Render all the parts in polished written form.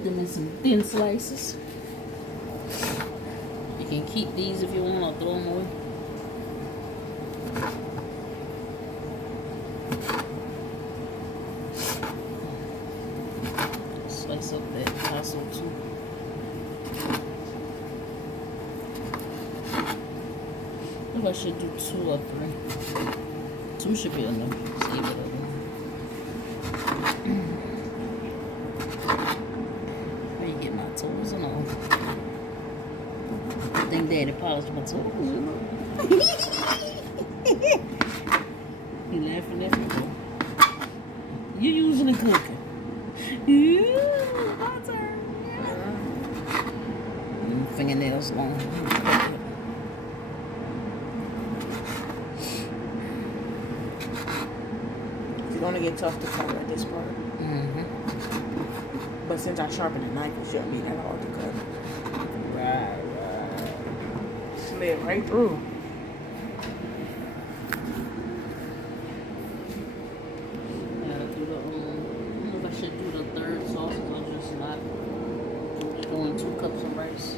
cut them in some thin slices. You can keep these if you want or throw them away. Slice up that tassel too. I think I should do 2 or 3. 2 should be enough. Save it over. Where you get my toes and all. I think Daddy polished my toes, you know. You laughing at me, bro. You usually cooking. My turn. Fingernails long. It's gonna get tough to cut at this part. But since I sharpened the knife, it shouldn't be that hard to cut. Right. Slid right through. I should do the 3rd sausage or just not doing 2 cups of rice.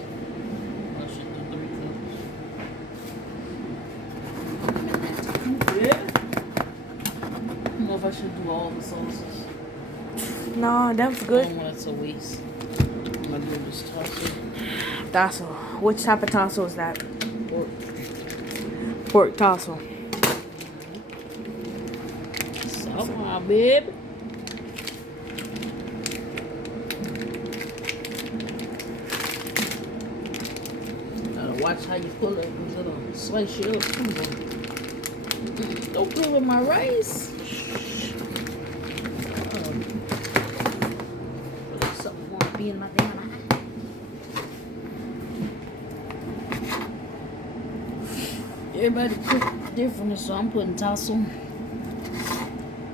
I should do 3 cups. Yeah. I don't know if I should do all the sauces. No, that was I good. don't want it to waste. I'm gonna do this tassel. Tassel. Which type of tassel is that? Pork. Pork tassel. So, my babe. Gotta watch how you pull it because it'll slice you up too. Don't play with my rice. Something won't be in my damn eye. Everybody cook differently, so I'm putting tassel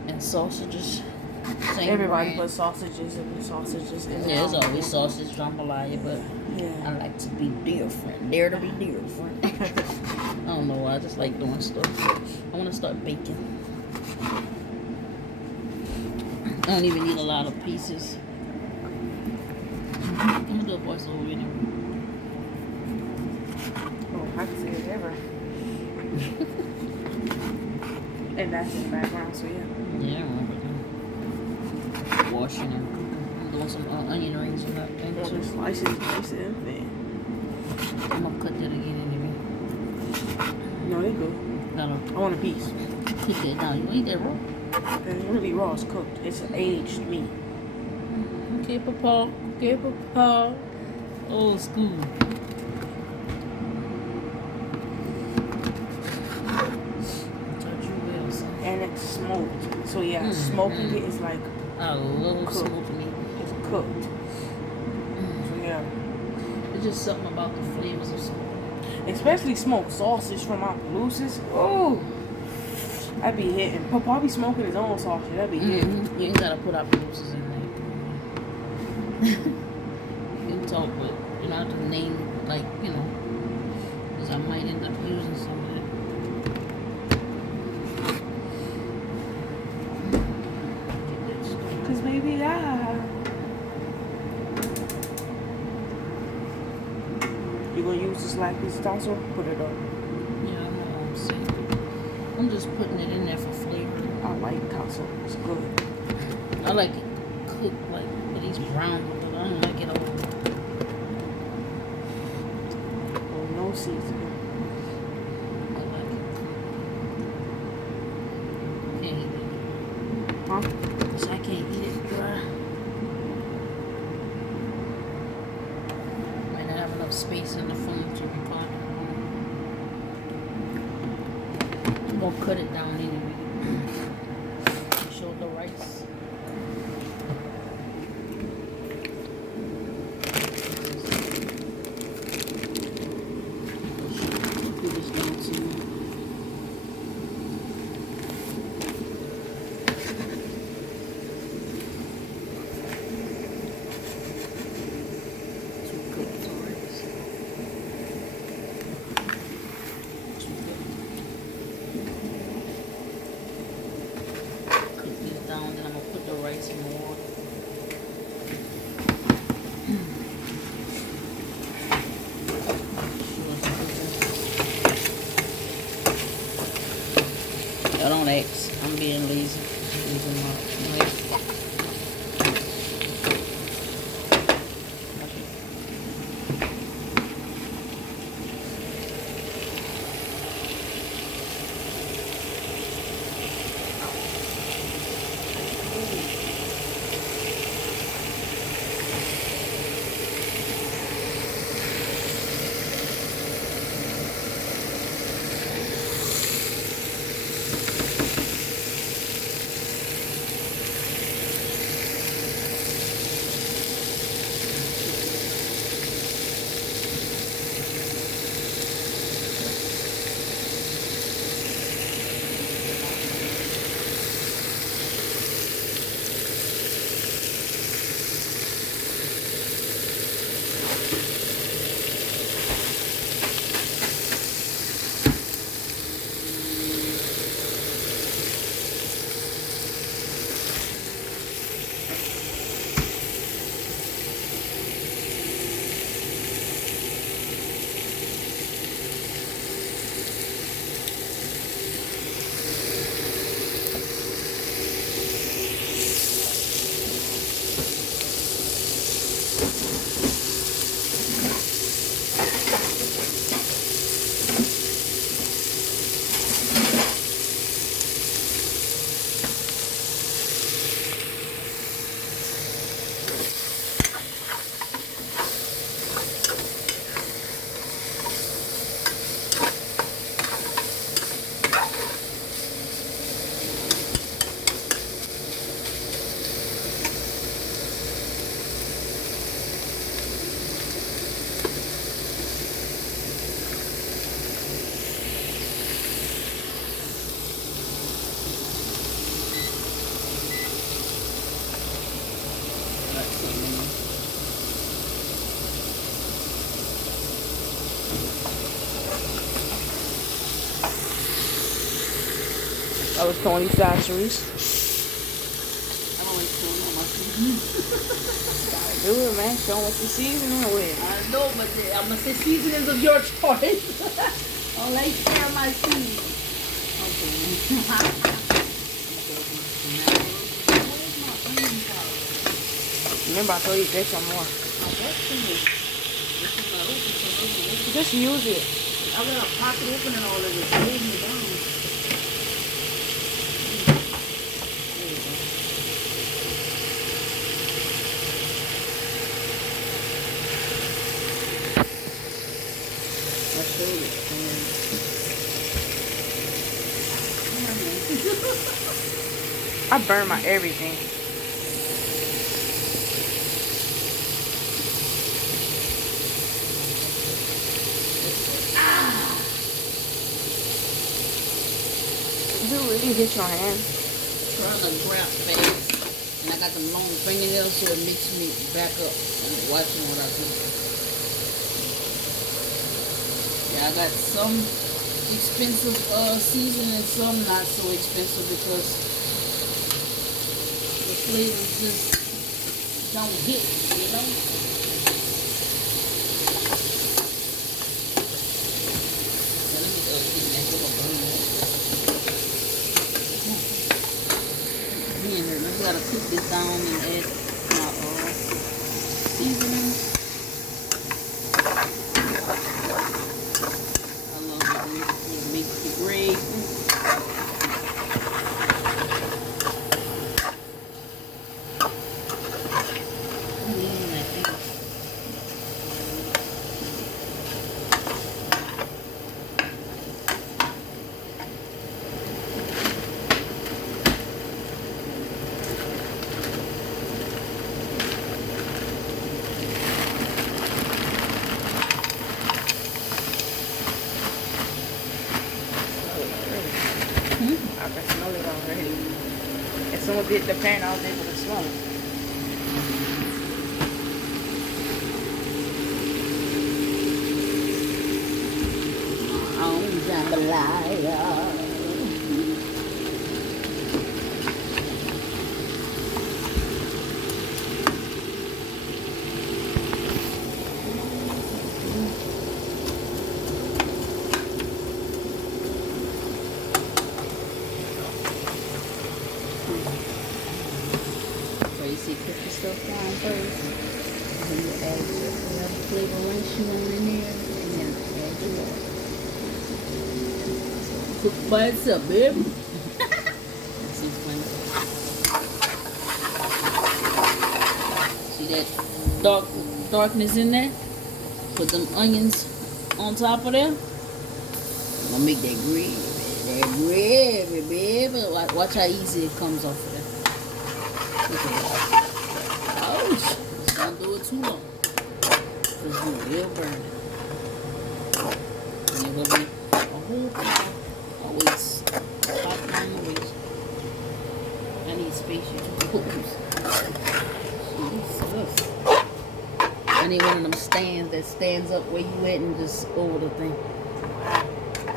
and sausages. Same Everybody brand. puts sausages and sausages in Yeah, it's always sausage jambalaya, but I like to be different. Dare to be different. I don't know why, I just like doing stuff. I want to start baking. I don't even need a lot of pieces. I'm gonna do a voiceover anyway. Oh, I can see it ever. And that's in the background, so yeah. Yeah, I remember that. Washing and cooking. I'm doing some onion rings in that thing Well, too. the slices nice and thin. I'm gonna cut that again anyway. No, they good. Gotta I want a piece. cook that down. You ain't that raw. And really raw is cooked. It's aged meat. Okay, Papa. Okay, Papa. Old school. And it's smoked. So yeah, smoking it is like I love cooked. smoked meat. It's cooked. So yeah. It's just something about the flavors of smoke. Especially smoked sausage from Opelousas. Oh, I'd be hitting. Papa be smoking his own sausage. That'd be hitting. You ain't gotta put Opelousas in there. You can talk, but you don't have to name, like, you know, because I might end up using some of it. Cause baby, you gonna use this like piece of tassel? Put it up. Yeah, I know what I'm saying. I'm just putting it in there for flavor. I like tassel. It's good. I like it cooked, like, with these brown, but I don't like it all. Oh, no seasoning. I like it. Can't eat it. Huh? So I can't eat it dry. Might not have enough space in the phone to record. I'm gonna cut it down anyway. Show the rice. Do this down too. bags. I'm being lazy. Using my knife. I was Tony Factories. I'm always showing all my seasoning. Gotta do it, man. Show 'em what you're seasoning with. I know, but I'm gonna say seasonings of your choice. All I share my food. Okay. Remember, I told you to get some more. Just use it. I got a pocket opening all of this. Hold me down. I showed it. I burn my everything. Did you really hit your hand? Trying to grab fast. And I got them long fingernails, so it makes me back up and watching what I do. Yeah, I got some expensive seasoning and some not so expensive because the flavors just don't hit, you know? So let me get that little burn. I gotta cook this down and add my seasoning. I love it when it makes the gravy. I can smell it already. As soon as it hit the pan, I was able to smell it. Jambalaya. flavor rice you want in there, and then add the water. Cook by itself, baby. That's so funny. See that darkness in there? Put them onions on top of there. I'm gonna make that gravy. That gravy, baby. Watch how easy it comes off of there. Look at that. Ouch. Just don't do it too long. Because you will burn it. And it will be a whole pile of waste. Top line of waste. I need space here. Jesus. I need one of them stands that stands up where you at and just over the thing. I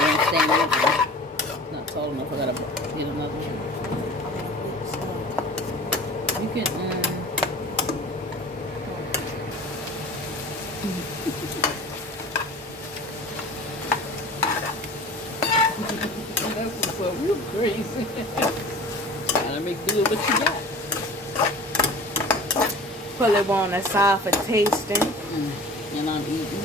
don't stand up. Not tall enough. I gotta get another one. You can that's so real crazy. Trying to make do with what you got. Put it on the side for tasting. And I'm eating.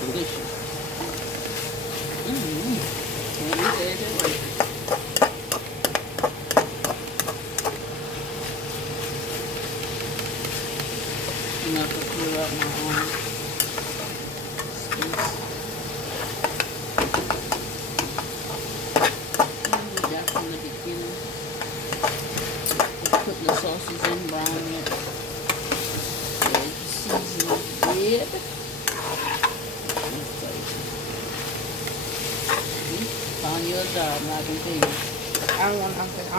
Delicious. I'm going to clear up my own space. From the beginning, putting the sauces in, browning it, season it good. Found your job, I'm not gonna tell you. I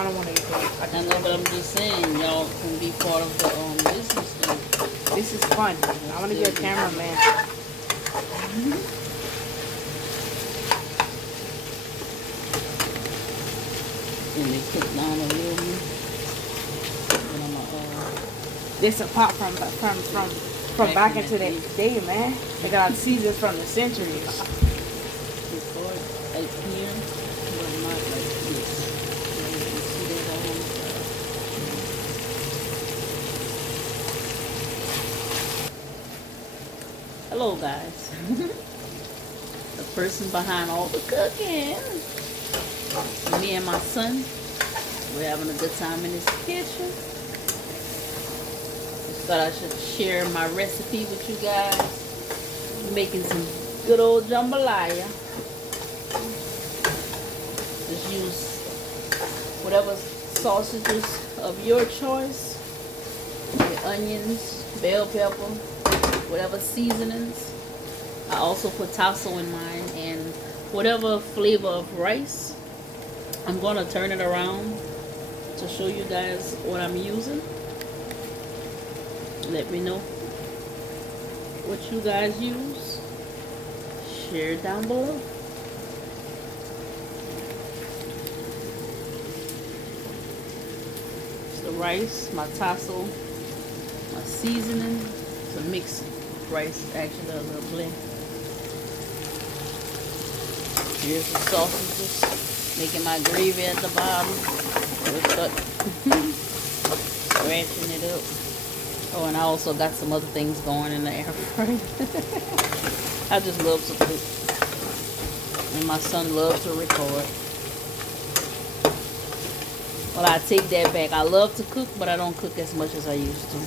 don't want to eat that. I know, but I'm just saying, y'all can be part of the business thing. This is fun. I want to be a cameraman. And they cook down a little bit. This a pot from back into the day, man. They got seasons from the centuries. Before like here, but not like this. You see that on the side. Hello, guys. The person behind all the cooking. Me and my son, we're having a good time in this kitchen. Just thought I should share my recipe with you guys. I'm making some good old jambalaya. Just use whatever sausages of your choice. Your onions, bell pepper, whatever seasonings. I also put tasso in mine and whatever flavor of rice. I'm going to turn it around to show you guys what I'm using. Let me know what you guys use. Share it down below. It's the rice, my tasso, my seasoning. It's a mixed rice, actually a little blend. Here's the sausages. Making my gravy at the bottom. Start scratching it up. Oh, and I also got some other things going in the air fryer. I just love to cook. And my son loves to record. Well, I take that back. I love to cook, but I don't cook as much as I used to.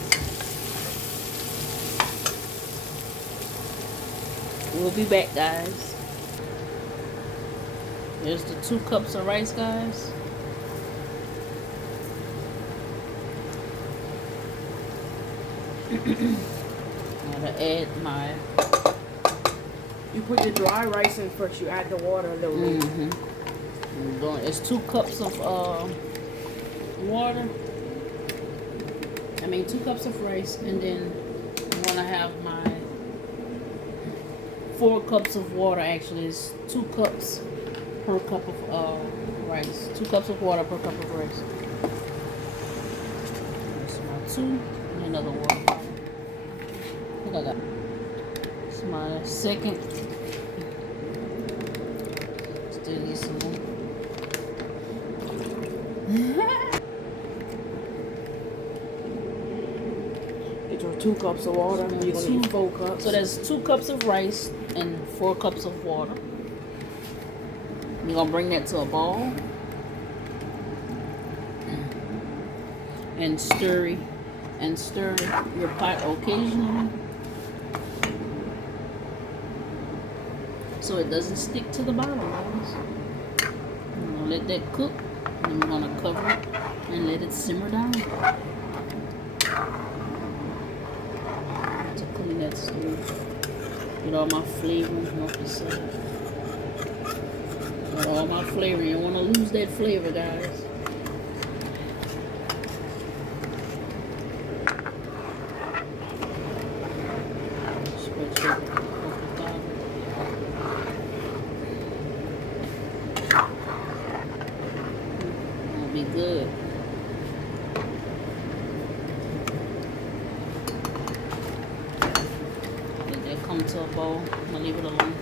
We'll be back, guys. There's the 2 cups of rice, guys. I'm gonna add my... You put the dry rice in first, you add the water a little later. It's 2 cups of water. 2 cups of rice, and then I'm gonna have my 4 cups of water. Actually, it's 2 cups per cup of rice. 2 cups of water per cup of rice. That's my 2 and another water. I think I got. It's my second. Still need some more. 2 cups of water. You're gonna need 4 cups. So that's 2 cups of rice and 4 cups of water. You're gonna bring that to a ball and stir your pot occasionally so it doesn't stick to the bottom, guys. We're gonna let that cook, and then we're gonna cover it and let it simmer down. To clean that stove. Get all my flavoring off the side. Got all my flavor. You don't want to lose that flavor, guys. Spread it off the top. It'll be good. Let that come to a bowl. I'm gonna leave it alone.